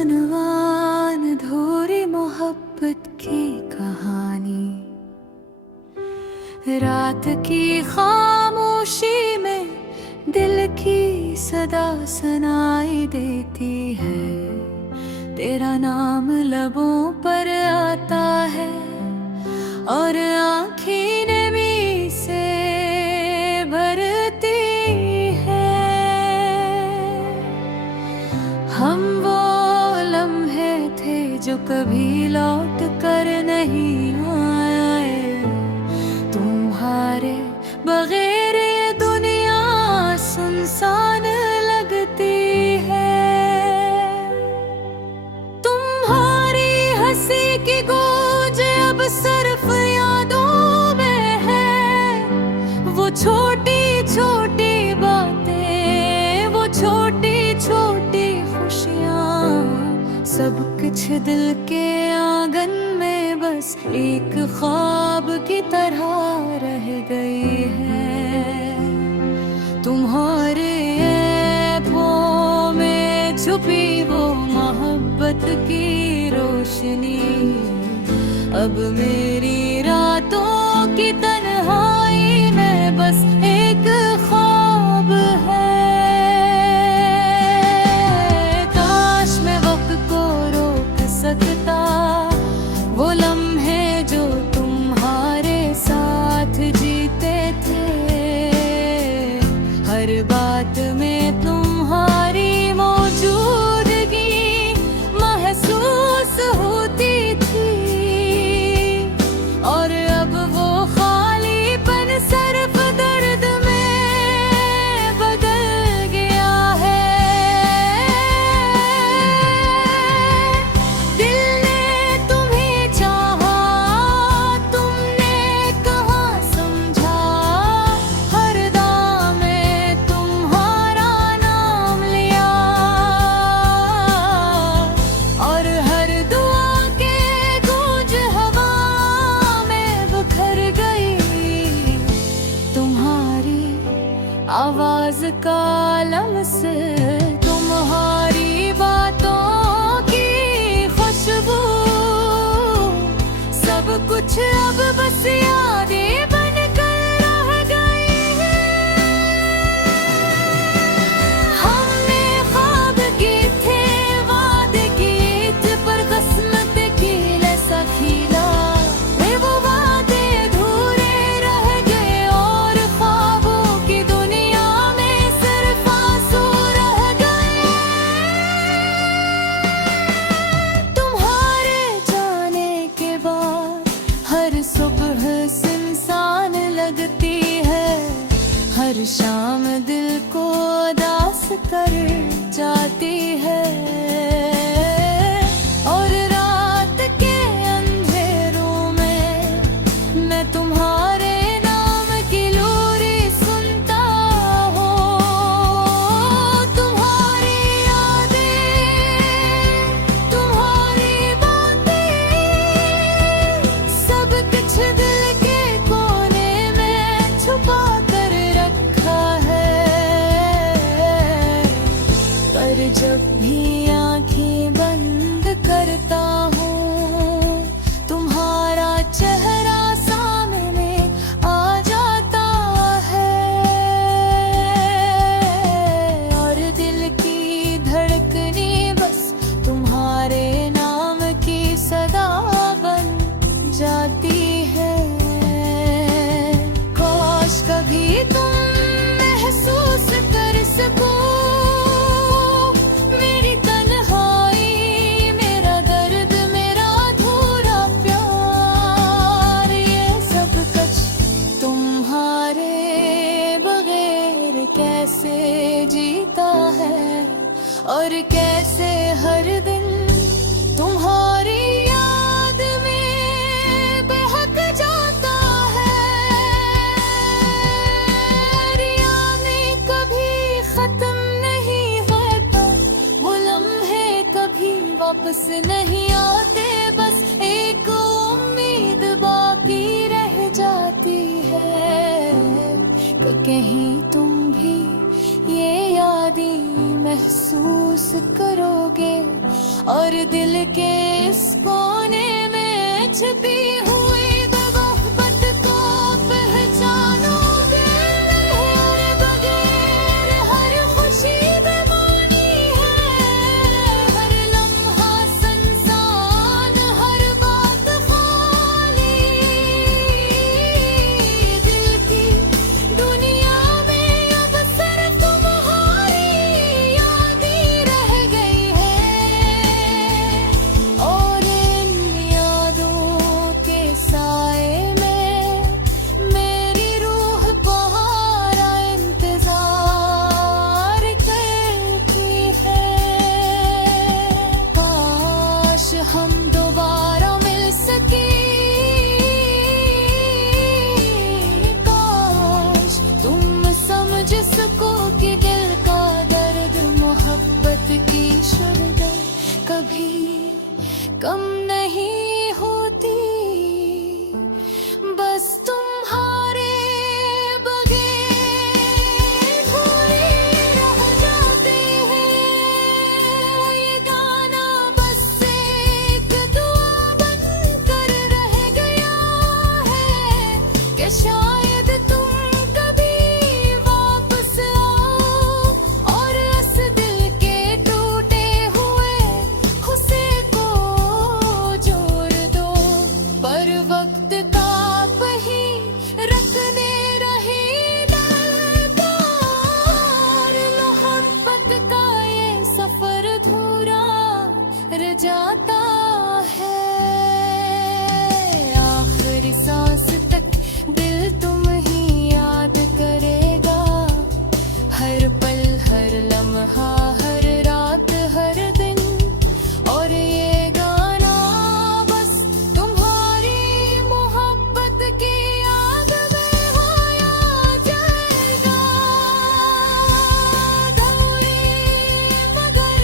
अनवान अधूरी मोहब्बत की कहानी, रात की खामोशी में दिल की सदा सुनाई देती है। तेरा नाम लबों पर आता है और आँखें नमी से भरती है। हम वो लम्हे थे जो कभी लौट कर नहीं आए, तुम्हारे बगैर ये दुनिया सुनसान लगती है। तुम्हारी हंसी की गूंज अब सिर्फ यादों में है। वो छोटी छोटी बातें, वो छोटी छोटी खुशियाँ, सब कुछ दिल के आंगन में बस एक ख्वाब की तरह रह गई है। तुम्हारे ऐपों में छुपी वो मोहब्बत की रोशनी अब मेरी रातों की तन्हाई में बस एक ख्वाब है। काश मैं वक्त को रोक सकता, वो लम्हे जो तुम्हारे साथ जीते थे। हर बात में तुम्हारी मौजूदगी महसूस होती थी, और अब वो खालीपन सिर्फ दर्द में बदल गया है। दिल ने तुम्हें चाहा, तुमने कहाँ समझा। हर दाम में तुम्हारा नाम लिया, और हर दुआ के गूंज हवा में बिखर गई। तुम्हारी आवाज का लम्स, तुम्हारी बातों की खुशबू, सब कुछ अब बस यादें बनकर रह गई है। हमने ख्वाब किए थे, वादे किए थे, पर किस्मत की ऐसा खिला। वो वादे अधूरे रह गए और ख्वाबों की दुनिया में सिर्फ आंसू रह गए। तुम्हारे जाने के बाद हर सुबह सुनसान लगती है। हर शाम दिल को उदास कर जाती है, और रात के अंधेरों में मैं तुम्हारे नाम की लोरी सुनता हूँ। तुम्हारी यादें, तुम्हारी बातें, सब कुछ दिल के कोने में छुपा कर रखा है। पर जब भी आंखें बंद करता हूँ, तुम्हारा चेहरा सामने आ जाता है, और दिल की धड़कने बस तुम्हारे नाम की सदा बन जाती है। काश कभी तुम महसूस कर सको मेरी तन्हाई, मेरा दर्द, मेरा अधूरा प्यार। ये सब कुछ तुम्हारे बगैर कैसे जीता है, और कैसे हर दिन तुम्हारी याद में बहक जाता है। यादें कभी खत्म नहीं होता, वो लम्हे कभी वापस नहीं आते, बस एक उम्मीद बाकी रह जाती है। कहीं तुम भी ये यादें महसूस करोगे और दिल के इस कोने में छिपी हुई मोहब्बत को पहचानोगे। हर बगैर हर खुशी बेमानी है, हर लम्हा संसान, हर बात खाली। दिल की दुनिया में अब सिर्फ तुम्हारी याद ही रह गई है, और इन यादों के साए में मेरी रूह तुम्हारा इंतजार करती है। काश हम दोबारा मिल सके, काश तुम समझ सको कि दिल का दर्द मोहब्बत की शुरदर कभी कम नहीं होती। बस तुम्हारे बगैर थोड़े रह जाते हैं। ये गाना बस एक दुआ बनकर रह गया है कि शायद तुम कभी वापस आओ और इस दिल के टूटे हुए हुस्से को जोड़ दो। पर वक्त का वही रखने रहे दरबार, मोहब्बत का ये सफर अधूरा रह जाता है। आखिरी सांस तक दिल तुम ही याद करेगा, हर पल हर लम्हा हर रात हर दिन। और ये गाना बस तुम्हारी मोहब्बत की याद में होया जाएगा। अधूरे मगर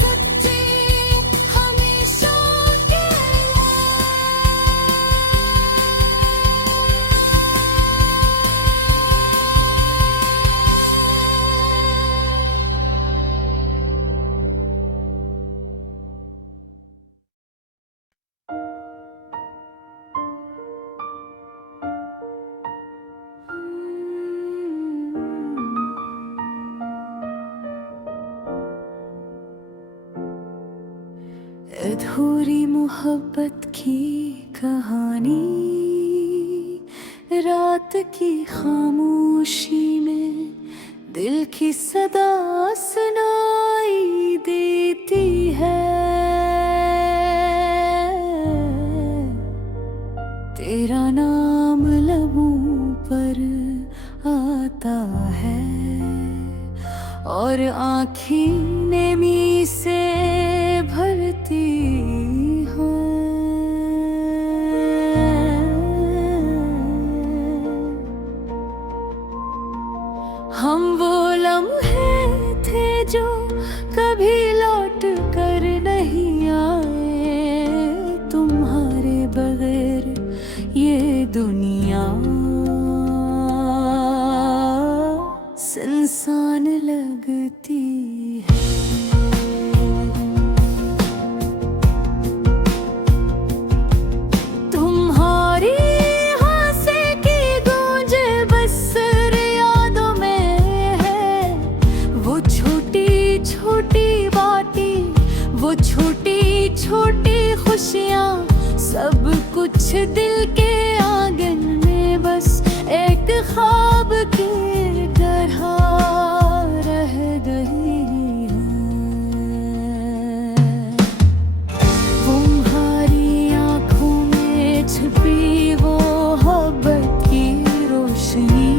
सच्चे हमेशा के अधूरी मोहब्बत की कहानी, रात की खामोशी में दिल की सदा सुनाई देती है। तेरा नाम लबों पर आता है और आँखें नेमी से भरती हम वो लम्हे थे जो कभी लौट कर नहीं आए। तुम्हारे बगैर ये दुनिया सुनसान लगती है। तुम्हारी हंसी की गूंज बस यादों में है। वो छोटी छोटी बातें, वो छोटी छोटी खुशियाँ, सब कुछ दिल के आंगन में बस एक ख्वाब की तरह रह गई है। तुम्हारी आँखों में छिपी वो मोहब्बत की रोशनी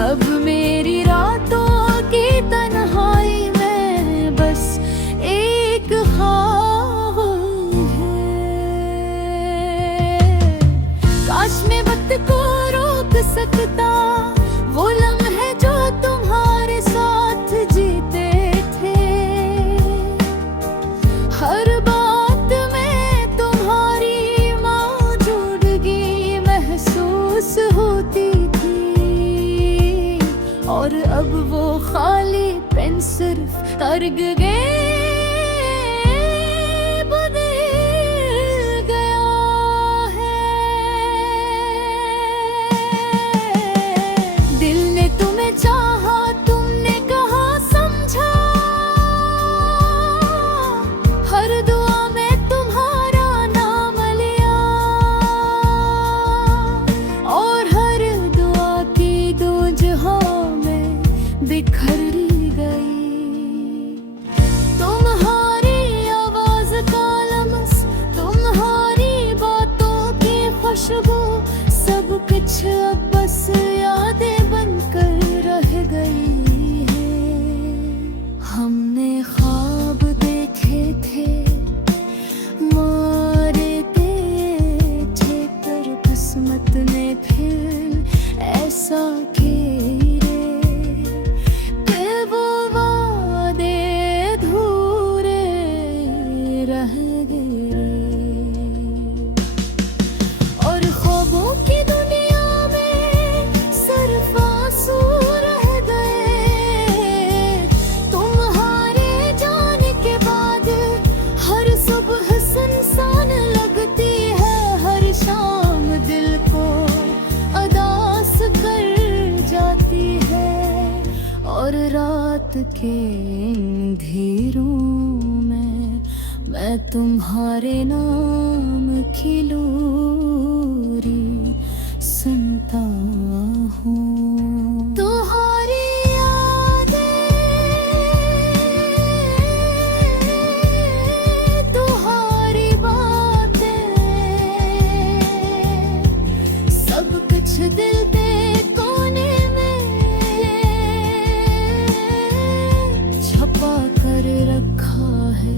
अब मेरी रातों की तन्हाई में बस एक ख्वाब है। काश मैं वक्त को रोक सकता, वो लम्हे जो तुम्हारे साथ जीते थे। हर बात में तुम्हारी मौजूदगी महसूस होती थी, और अब वो खाली पेन सिर्फ तर्क गए के अंधेरों में मैं तुम्हारे नाम की लोरी सुनता हूँ। तुम्हारी यादें, तुम्हारी बातें, सब कुछ दिल के कोने में छपा कर रखा है।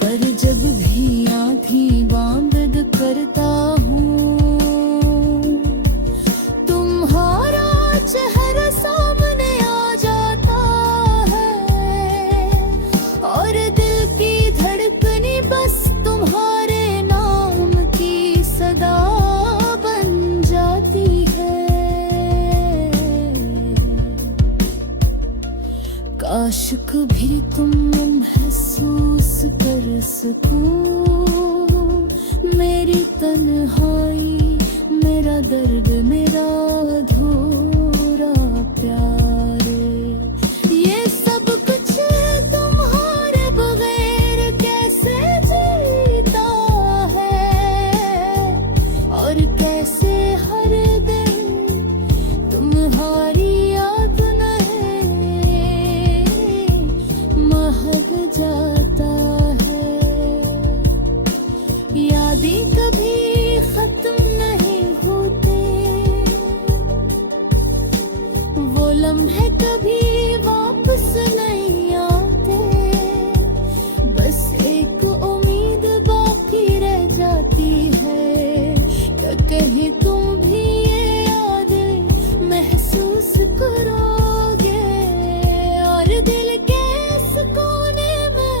पर जब भी आँखें बंद करता हूँ, तुम्हारा चेहरा सामने आ जाता है और दिल की धड़कनी बस तुम्हारे नाम की सदा बन जाती है। काश कभी तुम महसूस कर सको मेरी तन्हाई, मेरा दर्द, मेरा अधूरा प्यार। ये सब कुछ तुम्हारे बगैर कैसे जीता है और कैसे हर दिन तुम्हारी याद नहीं महक जाता है। यादें कभी खत्म नहीं होते, वो लम्हे कभी वापस नहीं आते। बस एक उम्मीद बाकी रह जाती है कि कहीं तुम भी ये यादें महसूस करोगे और दिल के इस कोने में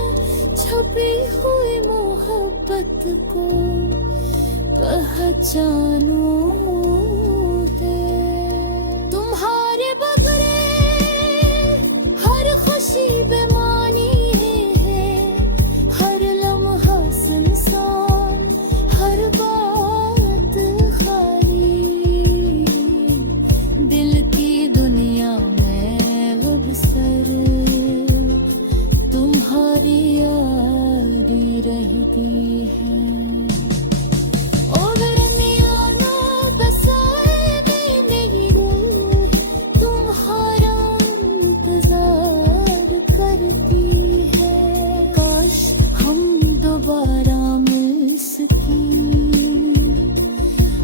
छुपी हुई मोहब्बत को पहचानोगे। तुम्हारे बगैर हर खुशी बेमानी है, हर लम्हा सुनसान, हर बात खाली। दिल की दुनिया में अक्सर तुम्हारी यारी रहती है।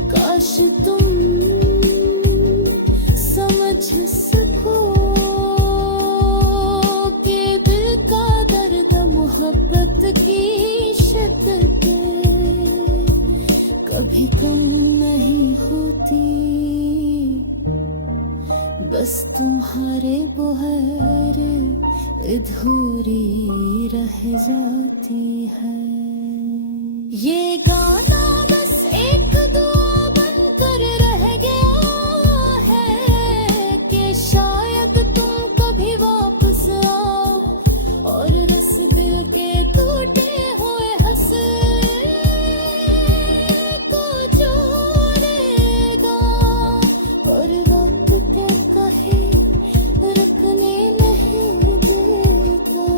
काश तुम समझ सको कि दिल का दर्द मोहब्बत की शिद्दत कभी कम नहीं होती। बस तुम्हारे बगैर अधूरी रह जाती है। ये गाना बस एक दुआ बनकर रह गया है कि शायद तुम कभी वापस आओ और रस दिल के टूटे हुए हंसे को जोड़ेगा। और वक्त क्या कहे रुकने नहीं देता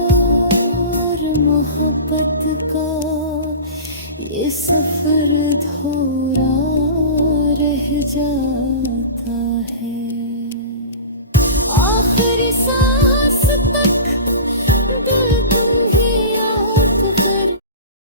और मोहब्बत का ये सफर अधूरा रह जाता है। आखिरी